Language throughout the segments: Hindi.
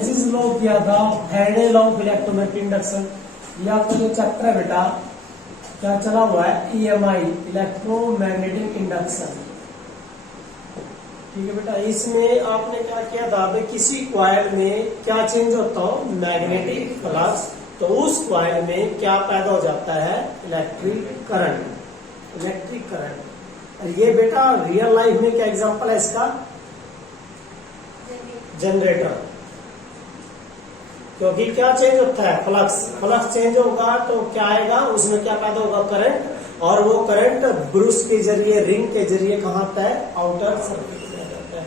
लेंज़िस लॉ किया था, Faraday law of electromagnetic induction, ये आपका जो चैप्टर है बेटा क्या चला हुआ है, EMI इलेक्ट्रोमैग्नेटिक इंडक्शन। ठीक है बेटा, इसमें आपने क्या किया था, भाई किसी कॉइल में क्या चेंज होता हो, मैग्नेटिक फ्लक्स, तो उस कॉइल में क्या पैदा हो जाता है, इलेक्ट्रिक करंट, इलेक्ट्रिक करंट। ये बेटा रियल लाइफ में क्या एग्जांपल है इसका, जनरेटर, क्योंकि क्या चेंज होता है, फ्लक्स, फ्लक्स चेंज होगा तो क्या आएगा, उसमें क्या पैदा होगा, करंट, और वो करंट ब्रूस के जरिए, रिंग के जरिए कहाँ आता है, आउटर सर्किट में जाता है।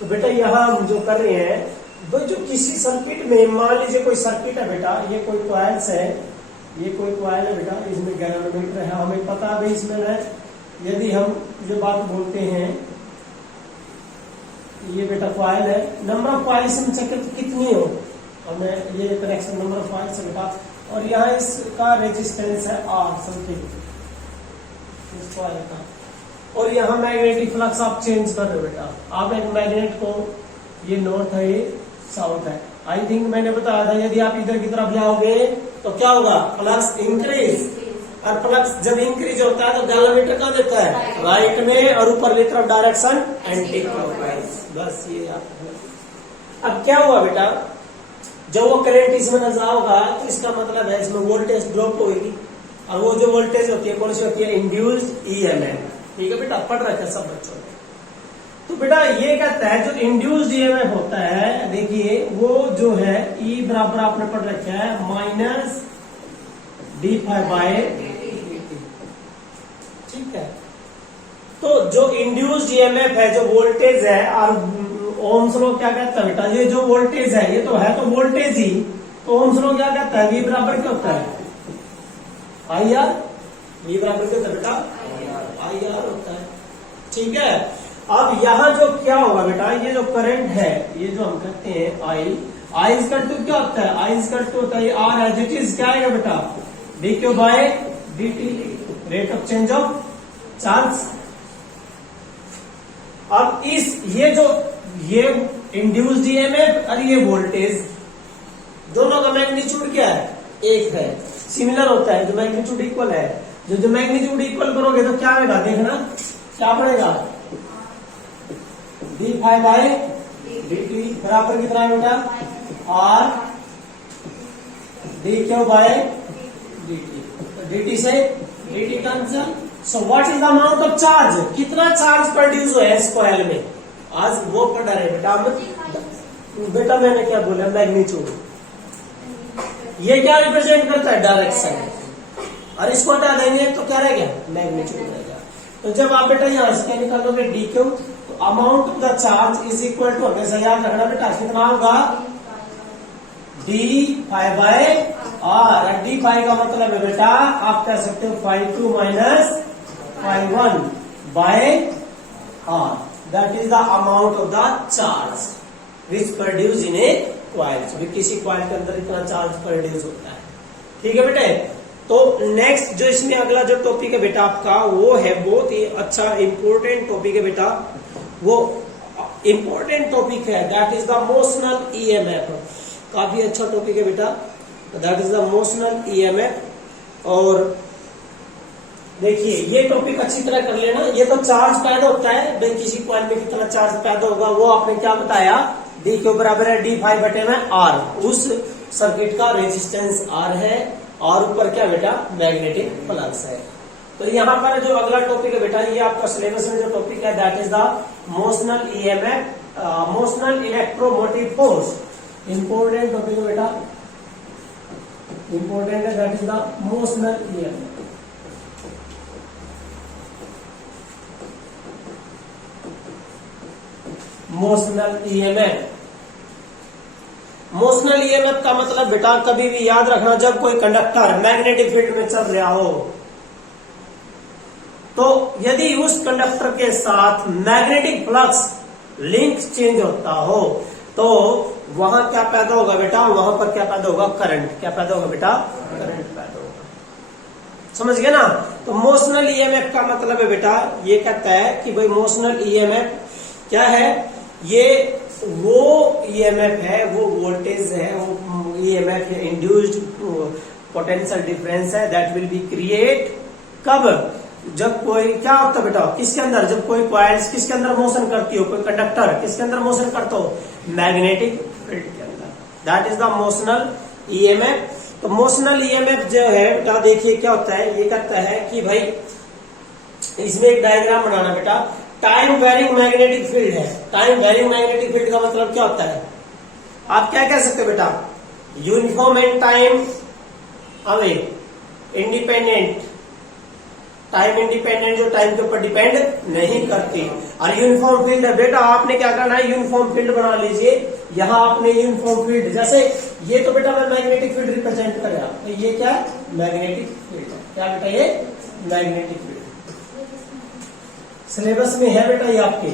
तो बेटा यहाँ हम जो कर रहे हैं, वो जो किसी सर्किट में, मान लीजिए कोई सर्किट है बेटा, ये कोई कॉइल्स है, ये कोई कॉइल है बेटा, इसमें गैल्वेनोमीटर है, हमें पता है इसमें है, यदि हम जो बात बोलते हैं, ये बेटा कॉइल है, नंबर ऑफ कॉइल्स में कितनी हो, हमें ये कनेक्शन नंबर ऑफ कॉइल्स है बेटा, और यहाँ इसका रेजिस्टेंस है R समथिंग, इस कॉइल का, और यहाँ मैग्नेटिक फ्लक्स आप चेंज कर रहे हो बेटा, आप एक मैग्नेट को, ये नॉर्थ है, ये साउथ है, आई थिंक मैंने बताया था, यदि आप इधर की तरफ जाओगे तो क्या होगा, फ्लक्स इंक्रीज, और फ्लक्स जब इंक्रीज होता है तो गैल्वेनोमीटर कहाँ देता है, राइट में, और ऊपर की तरफ डायरेक्शन एंटी क्लॉकवाइज। बस ये आप, अब क्या हुआ बेटा, जब वो करंट इसमें नजर होगा तो इसका मतलब है इसमें वोल्टेज ड्रॉप होगी, और वो जो वोल्टेज होती है कौन सी होती है, इंड्यूस्ड EMF। ठीक है बेटा, पढ़ रखे हैं सब बच्चों ने। तो बेटा ये कहता है जो इंड्यूस्ड EMF होता है, देखिए वो जो है E बराबर आपने पढ़ रखा है माइनस d∅/dt। ठीक है, तो जो इंड्यूस्ड EMF है, जो वोल्टेज है, और ओम्स लॉ क्या कहता है बेटा, ये जो वोल्टेज है, ये तो है तो वोल्टेज ही, तो ओम्स लॉ क्या कहता है, V बराबर क्या होता है, IR, V बराबर क्या होता है बेटा, IR होता है। ठीक है, अब यहाँ जो क्या होगा बेटा, ये जो करंट है, ये जो हम कहते हैं I इजकल टू क्या होता है, I इजकल टू होता है R एज इट इज, क्या आएगा बेटा, dq/dt, rate of change of charge. अब ये इंड्यूस्ड EMF और ये वोल्टेज, दोनों का मैग्नीट्यूड क्या है, एक है, सिमिलर होता है, जो मैग्नीट्यूड इक्वल है, जो मैग्नीट्यूड इक्वल करोगे तो क्या आएगा, देखना क्या पड़ेगा, d∅/dt बराबर कितना है बेटा, R dq/dt से dt cancel. So what is the amount of charge, कितना चार्ज प्रोड्यूस हुआ है इस कॉइल में, आज वो पढ़ा रहे बेटा। बेटा मैंने क्या बोला, मैग्नीट्यूड, ये क्या रिप्रेजेंट करता है, डायरेक्शन, और इसको हटा देंगे तो क्या रहेगा, मैग्नीट्यूड रहेगा। तो जब आप बेटा यहाँ से क्या निकालोगे, dq, तो amount of the charge is equal to, हमेशा याद रखना बेटा, कितना होगा, d∅/r, d∅ का मतलब है बेटा, आप कह सकते हो ∅2 minus ∅1 by R, that is the amount of the charge which produced in a coil। किसी कॉइल के अंदर इतना चार्ज प्रोड्यूस होता है। ठीक है बेटे, तो नेक्स्ट जो इसमें अगला जो टॉपिक है बेटा आपका, वो है बहुत ही अच्छा इंपॉर्टेंट टॉपिक है बेटा, वो इंपॉर्टेंट टॉपिक है, that is the motional EMF। काफी अच्छा टॉपिक है बेटा, that is the motional EMF। और देखिए ये टॉपिक अच्छी तरह कर लेना, ये तो चार्ज पैदा होता है, भाई किसी कॉइल में कितना चार्ज पैदा होगा, वो आपने क्या बताया, dq बराबर है d∅/r, उस सर्किट का रेजिस्टेंस R है, और ऊपर क्या बेटा, मैग्नेटिक फ्लक्स है। तो यहाँ पर जो अगला टॉपिक है बेटा, ये आपका सिलेबस में जो टॉपिक है, that is the motional EMF, motional electromotive force. Important topic है बेटा, इंपॉर्टेंट है, that is the motional EMF। Motional EMF, motional EMF का मतलब बेटा कभी भी याद रखना, जब कोई कंडक्टर मैग्नेटिक फील्ड में चल रहा हो, तो यदि उस कंडक्टर के साथ मैग्नेटिक फ्लक्स लिंक चेंज होता हो, तो वहां क्या पैदा होगा बेटा, वहां पर क्या पैदा होगा, करंट, क्या पैदा होगा बेटा, करंट पैदा होगा। समझ गए ना। तो मोशनल EMF का मतलब है बेटा, ये कहता है कि भाई मोशनल EMF क्या है, ये वो ईएमएफ है, वो वोल्टेज है, वो ईएमएफ है, इंड्यूस्ड पोटेंशियल डिफरेंस है, दैट विल बी क्रिएट कब, जब कोई क्या होता है बेटा किसके अंदर, जब कोई कॉइल्स किसके अंदर मोशन करती हो, कोई कंडक्टर किसके अंदर मोशन करता हो, मैग्नेटिक फील्ड के अंदर, that is the motional EMF. तो मोशनल ईएमएफ जो है बेटा देखिए क्या होता है, ये कहता है कि भाई इसमें एक डायग्राम बनाना बेटा, टाइम वेरिंग मैग्नेटिक फील्ड है। टाइम वेरिंग मैग्नेटिक फील्ड का मतलब क्या होता है, आप क्या कह सकते हो बेटा, uniform and time away independent, time independent जो टाइम के ऊपर डिपेंड नहीं करती, और यूनिफॉर्म फील्ड है बेटा, आपने क्या करना है यूनिफॉर्म फील्ड बना लीजिए। यहां आपने यूनिफॉर्म फील्ड, जैसे ये तो बेटा मैं मैग्नेटिक फील्ड रिप्रेजेंट कर रहा हूं, तो ये क्या है मैग्नेटिक फील्ड है, क्या बेटा ये मैग्नेटिक फील्ड सिलेबस में है बेटा ये आपके,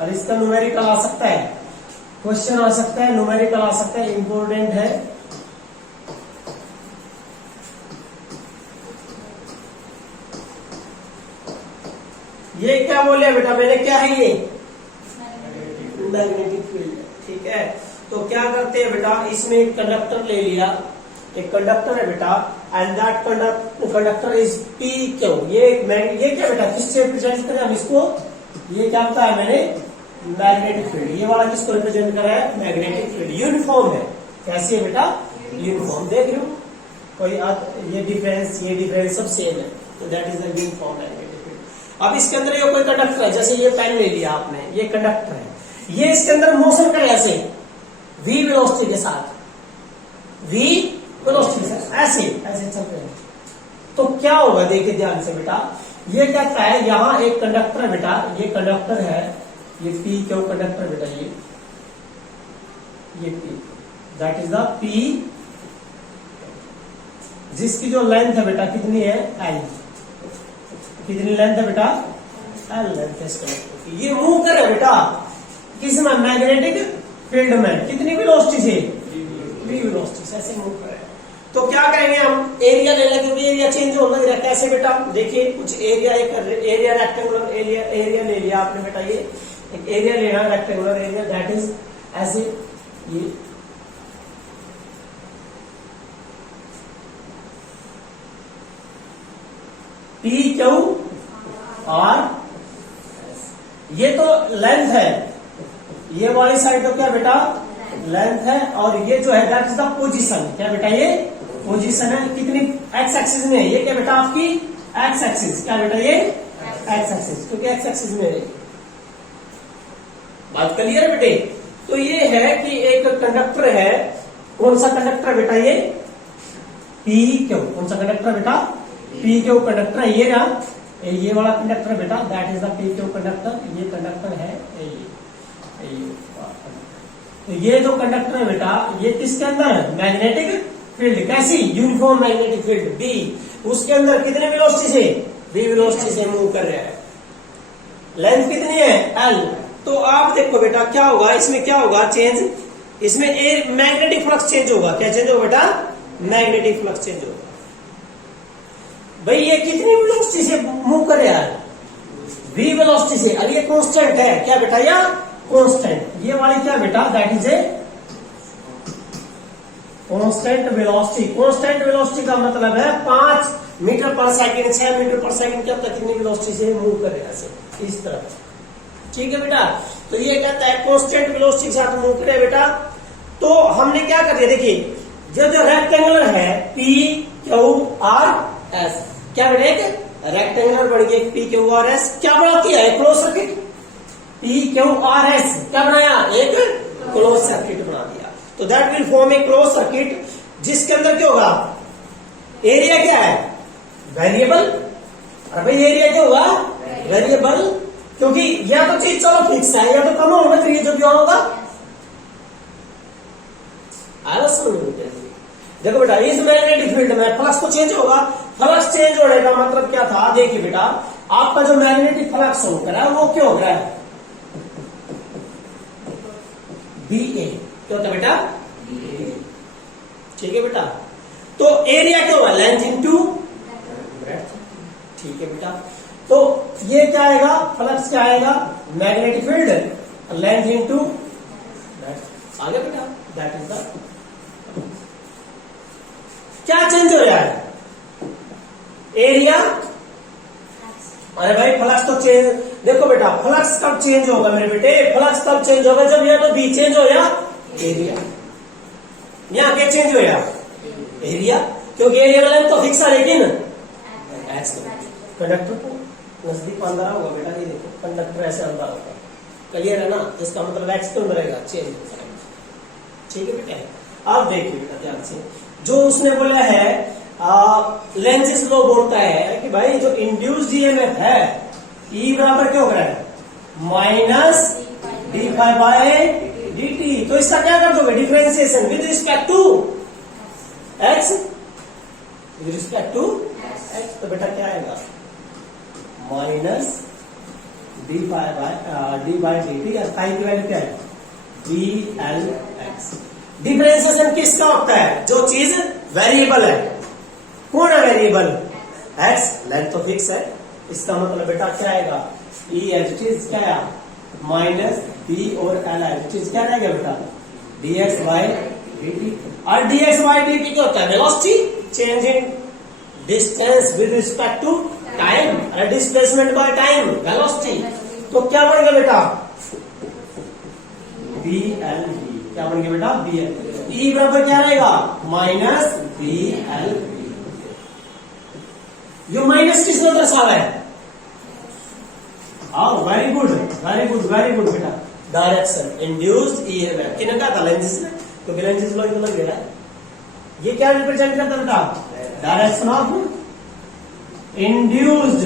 और इसका न्यूमेरिकल आ सकता है, क्वेश्चन आ सकता है, न्यूमेरिकल आ सकता है, इंपॉर्टेंट है। ये क्या बोले बेटा मैंने, क्या है ये मैग्नेटिक फील्ड, ठीक है। तो क्या करते हैं बेटा, इसमें एक कंडक्टर ले लिया, एक कंडक्टर है बेटा, and that conductor is P Q, ये क्या बेटा किससे रिप्रेजेंट करें हम इसको, ये क्या होता है मैंने मैग्नेटिक फील्ड, ये वाला किसको रिप्रेजेंट कर रहा है मैग्नेटिक फील्ड, यूनिफॉर्म है, कैसे है बेटा यूनिफॉर्म, देख लो कोई ये डिफरेंस सब सेम है, तो that is the uniform magnetic field. अब इसके अंदर ये कोई कंडक्टर है, जैसे ये पेन ले लिया आपने, ये कंडक्टर है, ये इसके अंदर मोशन करे ऐसे v वेलोसिटी के साथ, v वेलोसिटी के साथ ऐसे चल रहे हैं, तो क्या होगा देखिए ध्यान से बेटा, ये कहता है यहां एक कंडक्टर है बेटा, ये कंडक्टर है, ये p क्यों कंडक्टर बेटा, ये p, that is the p, जिसकी जो लेंथ है बेटा कितनी है l, कितनी लेंथ है बेटा l लेंथ है इसका, ये मूव करे बेटा किसमें मैग्नेटिक फील्ड में, कितनी वेलोसिटी से v वेलोसिटी से ऐसे मूव करे। तो क्या करेंगे हम, एरिया ले लेंगे, क्योंकि एरिया चेंज होना है, कैसे बेटा देखिए कुछ एरिया, एक एरिया रेक्टेंगुलर एरिया ले लिया आपने बेटा, ये एक एरिया लेना रेक्टेंगुलर एरिया, दैट इज ऐसे ये पी क्यू आर, ये तो लेंथ है, ये वाली साइड तो क्या बेटा लेंथ है, और ये जो है दैट इज द पोजीशन, क्या बेटा ये पोजीशन है, कितनी एक्स एक्सिस में है, ये क्या बेटा आपकी एक्स एक्सिस, क्या बेटा ये एक्स एक्सिस, क्योंकि एक्स एक्सिस में है, बात क्लियर है बेटे। तो ये है कि एक कंडक्टर है, कौन सा कंडक्टर बेटा ये पी क्यू, कौन सा कंडक्टर बेटा पी क्यू कंडक्टर है, ये ना ये वाला कंडक्टर है बेटा, that is the P Q conductor, ये कंडक्टर है तो ये जो कंडक्टर है बेटा, ये किसके अंदर है मैग्नेटिक फील्ड, कैसी यूनिफॉर्म मैग्नेटिक फील्ड बी, उसके अंदर कितने वेलोसिटी से v वेलोसिटी से मूव कर रहा है, लेंथ कितनी है l। तो आप देखो बेटा क्या होगा, इसमें क्या होगा चेंज, इसमें मैग्नेटिक फ्लक्स चेंज होगा, क्या चेंज होगा बेटा मैग्नेटिक फ्लक्स चेंज होगा। भाई ये कितनी वेलोसिटी से मूव कर रहा है v वेलोसिटी से, अब ये कांस्टेंट है, क्या बेटा या कांस्टेंट, ये वाली क्या बेटा that is a constant velocity. Constant velocity का मतलब है 5 मीटर पर सेकंड, 6 मीटर पर सेकंड क्या होता है, कितनी वेलोसिटी से मूव कर रहा है इस तरह, ठीक है बेटा। तो ये कहता है कांस्टेंट वेलोसिटी के साथ मूव करे बेटा। तो हमने क्या कर दिया, देखिए जो रेक्टेंगुलर है पी क्यू आर एस, क्या बेटा एक रेक्टेंगुलर बन गया पी क्यू आर एस, क्या बनाती है close circuit, P Q R S क्या बनाया एक क्लोज सर्किट बना दिया। तो that will form A close circuit, जिसके अंदर क्या होगा एरिया क्या है वेरिएबल, और भाई एरिया क्या होगा वेरिएबल, क्योंकि या तो चीज चलो फिक्स है या तो कम होना चाहिए, जो भी होगा देखो बेटा इस मैग्नेटिक फील्ड में फ्लक्स तो चेंज होगा, फ्लक्स चेंज होने का मतलब क्या था, देखिए बेटा आपका जो मैग्नेटिक फ्लक्स हो रहा है वो क्या हो रहा है बी ए, क्या होता है बेटा ठीक है बेटा। तो एरिया क्या होगा लेंथ इनटू ब्रेड्थ, ठीक है बेटा। तो ये क्या आएगा फ्लक्स क्या आएगा मैग्नेटिक फील्ड लेंथ इंटू आगे बेटा, दैट इज द, क्या चेंज हो रहा है? एरिया। अरे भाई फ्लक्स तो चेंज, देखो बेटा फ्लक्स कब चेंज होगा मेरे बेटे? फ्लक्स तब चेंज होगा जब या तो बी चेंज हो या एरिया। यहां क्या चेंज हो या एरिया, क्योंकि एरिया वाला तो फिक्स है, लेकिन एक्स कंडक्टर को नजदीक अंदर होगा बेटा। ये देखो कंडक्टर ऐसे अंदर होगा, क्लियर है ना? इसका मतलब एक्स क्यों रहेगा, चेंज। ठीक है बेटा, अब देखिए बेटा ध्यान से, जो उसने बोला है लेंज़ लॉ बोलता है कि भाई जो इंड्यूस्ड ईएमएफ है ई बराबर क्या हो रहा है, minus d phi by d t. तो इसका क्या कर दोगे, differentiation with respect to x, with respect to x. तो बेटा क्या आएगा, minus d phi by d t, phi की वैल्यू क्या है, डी एल एक्स। डिफरेंशिएशन किसका होता है, जो चीज वेरिएबल है। कौन है वेरिएबल, एक्स, लेंथ तो फिक्स है। इसका मतलब बेटा क्या आएगा, ई एच चीज क्या है, माइनस डी और एल एच चीज क्या रहेगा बेटा, D X by D T. और D X by D T क्या होता है, velocity, change in distance with respect to time, displacement by time, velocity. तो क्या बनेगा बेटा, बी एल बी। क्या बन गया बेटा, बी एल। ई बराबर क्या रहेगा, माइनस बी एल बी। ये माइनस किसने दर्शा है, आओ, very good very good very good बेटा। डायरेक्शन इंड्यूस्ड ईएमएफ किने कहा था, लेंजेस ने, क्योंकि लेंजेस लॉ लग रहा है। ये क्या रिप्रेजेंट करता है बेटा, direction of induced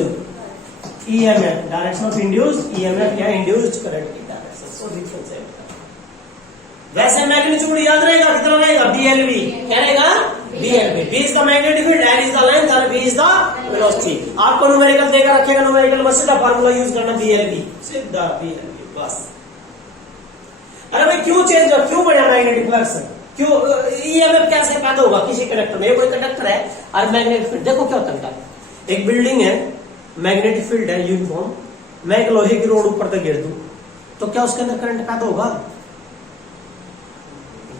EMF, direction of induced EMF या इंड्यूस्ड करंट की डायरेक्शन। सो डिफरेंस है। वैसे मैग्नीट्यूड याद रहेगा, कितना रहेगा, बीएलवी। क्या रहेगा, BLV. B is the magnetic field, L is the length और बी इज द वेलोसिटी। आपको न्यूमेरिकल देकर रखेगा, न्यूमेरिकल में सीधा फार्मूला यूज करना, बीएलवी, सीधा बीएलवी बस। अरे भाई क्यों चेंज हो, क्यों बढ़ा मैग्नेटिक फ्लक्स, क्यों ईएमएफ कैसे पैदा होगा किसी कंडक्टर में? ये कोई कंडक्टर है और मैग्नेटिक फील्ड, देखो क्या होता है, एक बिल्डिंग है, मैग्नेटिक फील्ड है यूनिफॉर्म, मैं एक लोहे की रोड ऊपर तक गिर दूं तो क्या उसके अंदर करंट पैदा होगा?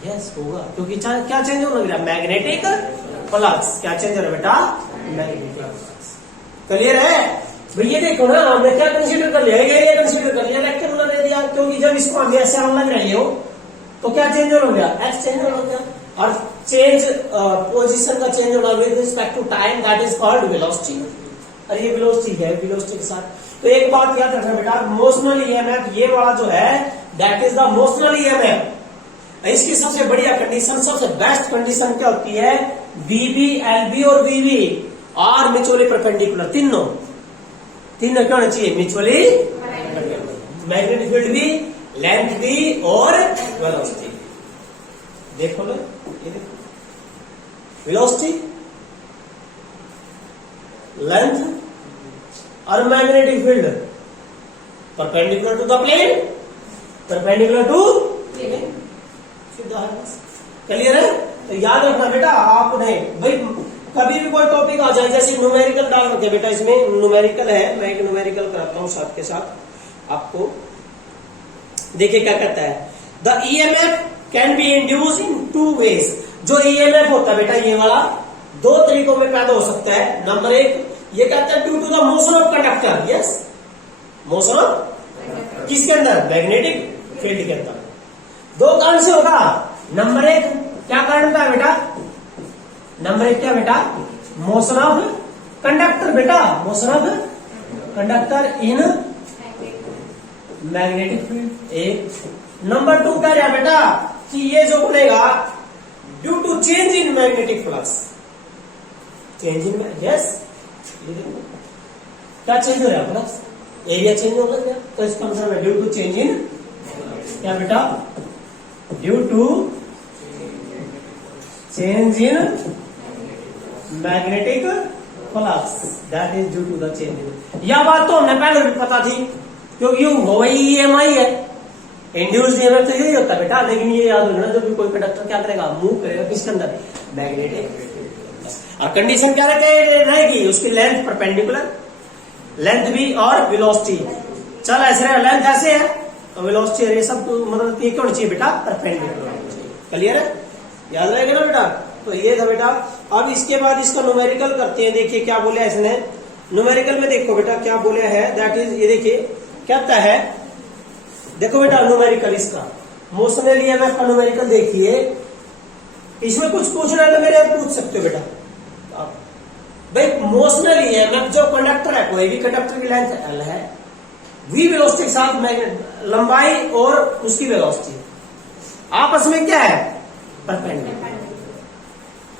यस होगा, क्योंकि क्या चेंज होने लग रहा है, मैग्नेटिक फ्लक्स। क्या चेंज हो रहा है बेटा, मैग्नेटिक फ्लक्स। क्लियर है भैया? देखो ना, हमने क्या कंसीडर कर लिया, एरिया कंसीडर कर लिया, रेक्टेंगुलर एरिया, क्योंकि जब इसको हम ऐसे हम लग रही हो तो क्या चेंज हो गया, एक्स चेंज हो गया। और चेंज पोजीशन का चेंज होना with respect to time, that is called velocity. और ये वेलोसिटी है, वेलोसिटी के साथ। तो एक बात याद रखना बेटा, मोशनल ईएमएफ ये वाला जो है that is the motional EMF. इसकी सबसे बढ़िया कंडीशन, सबसे बेस्ट कंडीशन क्या होती है, वीबी, एलबी और वीबी और म्यूचुअली परपेंडिकुलर, तीनों क्या होना चाहिए, म्यूचुअली मैग्नेटिक फील्ड भी, लेंथ भी और वेलोसिटी। देखो ना, ये देखो, वेलोसिटी, लेंथ और magnetic field perpendicular to the plane, perpendicular to plane. Clear है? तो याद रखना बेटा, आपने भाई कभी भी कोई टॉपिक आ जाए, जैसे न्यूमेरिकल डाल रखे बेटा, इसमें न्यूमेरिकल है, मैं एक न्यूमेरिकल कराता हूं साथ के साथ आपको। देखिए क्या कहता है, the EMF can be induce in 2 ways. जो ईएमएफ होता है बेटा ये वाला 2 तरीकों में पैदा हो सकता है। नंबर 1 ये कहता है due to the motion of conductor, yes, motion of किसके अंदर, मैग्नेटिक फील्ड के अंदर। 2 कारण से होगा। नंबर 1 क्या कारण था बेटा, नंबर 1 क्या बेटा, मोशन ऑफ कंडक्टर बेटा, motion of conductor in magnetic field. एक नंबर 2 क्या रहा बेटा कि ये जो बनेगा due to change in magnetic flux, change in, yes, ये देखो क्या चेंज हो रहा है, फ्लक्स एरिया चेंज हो गया। तो इसका मतलब है ड्यू टू चेंज इन, क्या बेटा, due to change in magnetic flux, that is due to the change in. यह बात तो हमने पहले भी पता थी, क्योंकि वही ईएमआई है, इंड्यूस्ड ईएमएफ तो यही होता है बेटा। लेकिन ये याद रखना, जब भी कोई कंडक्टर क्या करेगा, मूव करेगा किसके अंदर, मैग्नेटिक। और कंडीशन क्या रहेगी, उसकी लेंथ परपेंडिकुलर, लेंथ भी और वेलोसिटी। चल ऐसे लेंथ ऐसे है, वेलोसिटी है, ये सब मतलब ये क्यों होना चाहिए बेटा, परपेंडिकुलर होना चाहिए। क्लियर है, याद रहेगा ना बेटा। तो ये था बेटा। अब इसके बाद इसका न्यूमेरिकल करते हैं। देखिए क्या बोला इसने न्यूमेरिकल में, देखो बेटा क्या बोला है, दैट इज, ये देखिए क्या है, देखो बेटा न्यूमेरिकल इसका मोशनल ईएमएफ का न्यूमेरिकल देखिए। इसमें कुछ पूछना है तो मेरे पूछ सकते हो बेटा भाई। मोशनल ईएमएफ जो कंडक्टर है, कोई भी कंडक्टर की लेंथ एल है, वी वेलोसिटी के साथ लंबाई और उसकी वेलोसिटी आपस में क्या है, परपेंडिकुलर।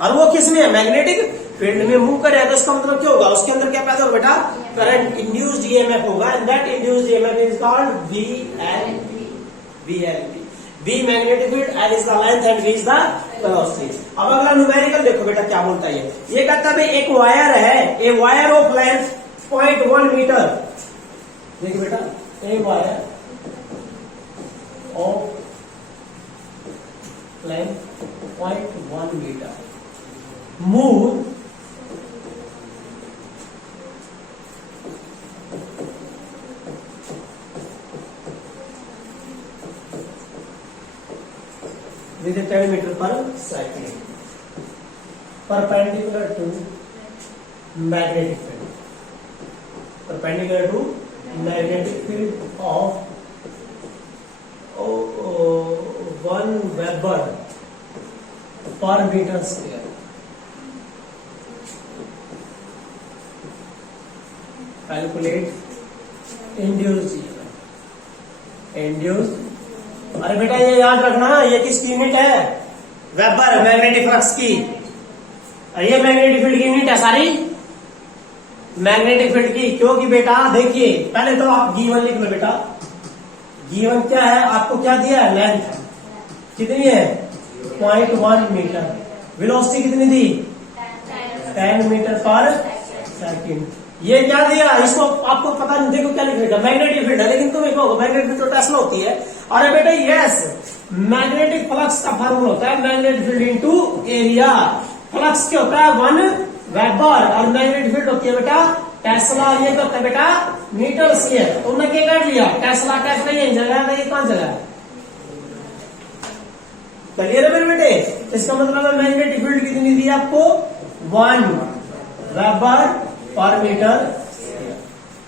और वो किस में है, मैग्नेटिक फील्ड में मूव करेगा। तो इसका मतलब क्या होगा, उसके अंदर क्या पैदा होगा बेटा, करंट इंड्यूस्ड ईएमएफ होगा, and that induced EMF is called VLB। V magnetic field, L is the length and V is the velocity. अब अगला न्यूमेरिकल देखो बेटा क्या बोलता है ये कहता है एक वायर है, a wire of length 0.1 metre. देखिए बेटा, a wire of length 0.1 metre move with 10 meter per second perpendicular to magnetic field, perpendicular to magnetic field of 1 Weber per meter square. Calculate induced EMF. Induced, अरे बेटा ये याद रखना, ये किसकी यूनिट है, वेबर, मैग्नेटिक फ्लक्स की। और ये मैग्नेटिक फील्ड की यूनिट है सारी, मैग्नेटिक फील्ड की। क्योंकि बेटा देखिए पहले तो आप गिवन लिख लो बेटा। गिवन क्या है, आपको क्या दिया है, लेंथ कितनी है, 0.1 मीटर। वेलोसिटी कितनी दी, 10 मीटर पर सेकेंड। ये क्या दिया, इसको आपको पता नहीं, देखो क्या लिखेगा, मैग्नेटिक फील्ड है, लेकिन तुम्हें क्या होगा, मैग्नेटिक फील्ड तो टेस्ला होती है। अरे बेटा यस, मैग्नेटिक फ्लक्स का फॉर्मूला होता है magnetic field into area. Flux क्या होता है, 1 वेबर, और मैग्नेटिक फील्ड होती है बेटा टेस्ला। ये क्या होता है बेटा, मीटर स्क्वायर। तुमने क्या कर लिया, टेस्ला टेस्ला यही जगह है, ये कौन जगह है, क्लियर है मेरे बेटे। इसका मतलब है मैग्नेटिक फील्ड कितनी दी आपको, 1 वेबर पर मीटर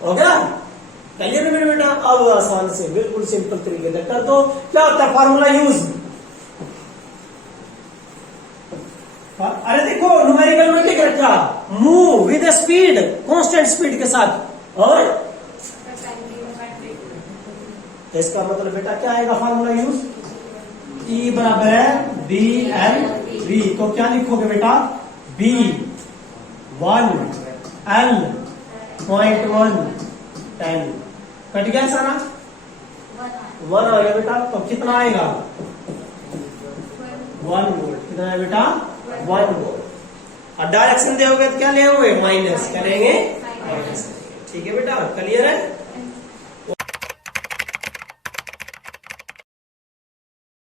हो गया। चलिए मेरे बेटा, अब आसान से बिल्कुल सिंपल तरीके से कर दो। क्या होता है फार्मूला यूज, अरे देखो न्यूमेरिकल में क्या करता, move with speed, constant speed के साथ। और इसका मतलब बेटा क्या आएगा फार्मूला यूज, E बराबर है BLV। तो क्या लिखोगे बेटा, B1 L 0.1 10 कट गया सारा, 1 आ गया बेटा। तो कितना आएगा, 1 वोल्ट। कितना है बेटा, 1 वोल्ट। और डायरेक्शन दोगे तो क्या ले, माइनस करेंगे, माइनस। ठीक है बेटा, क्लियर है।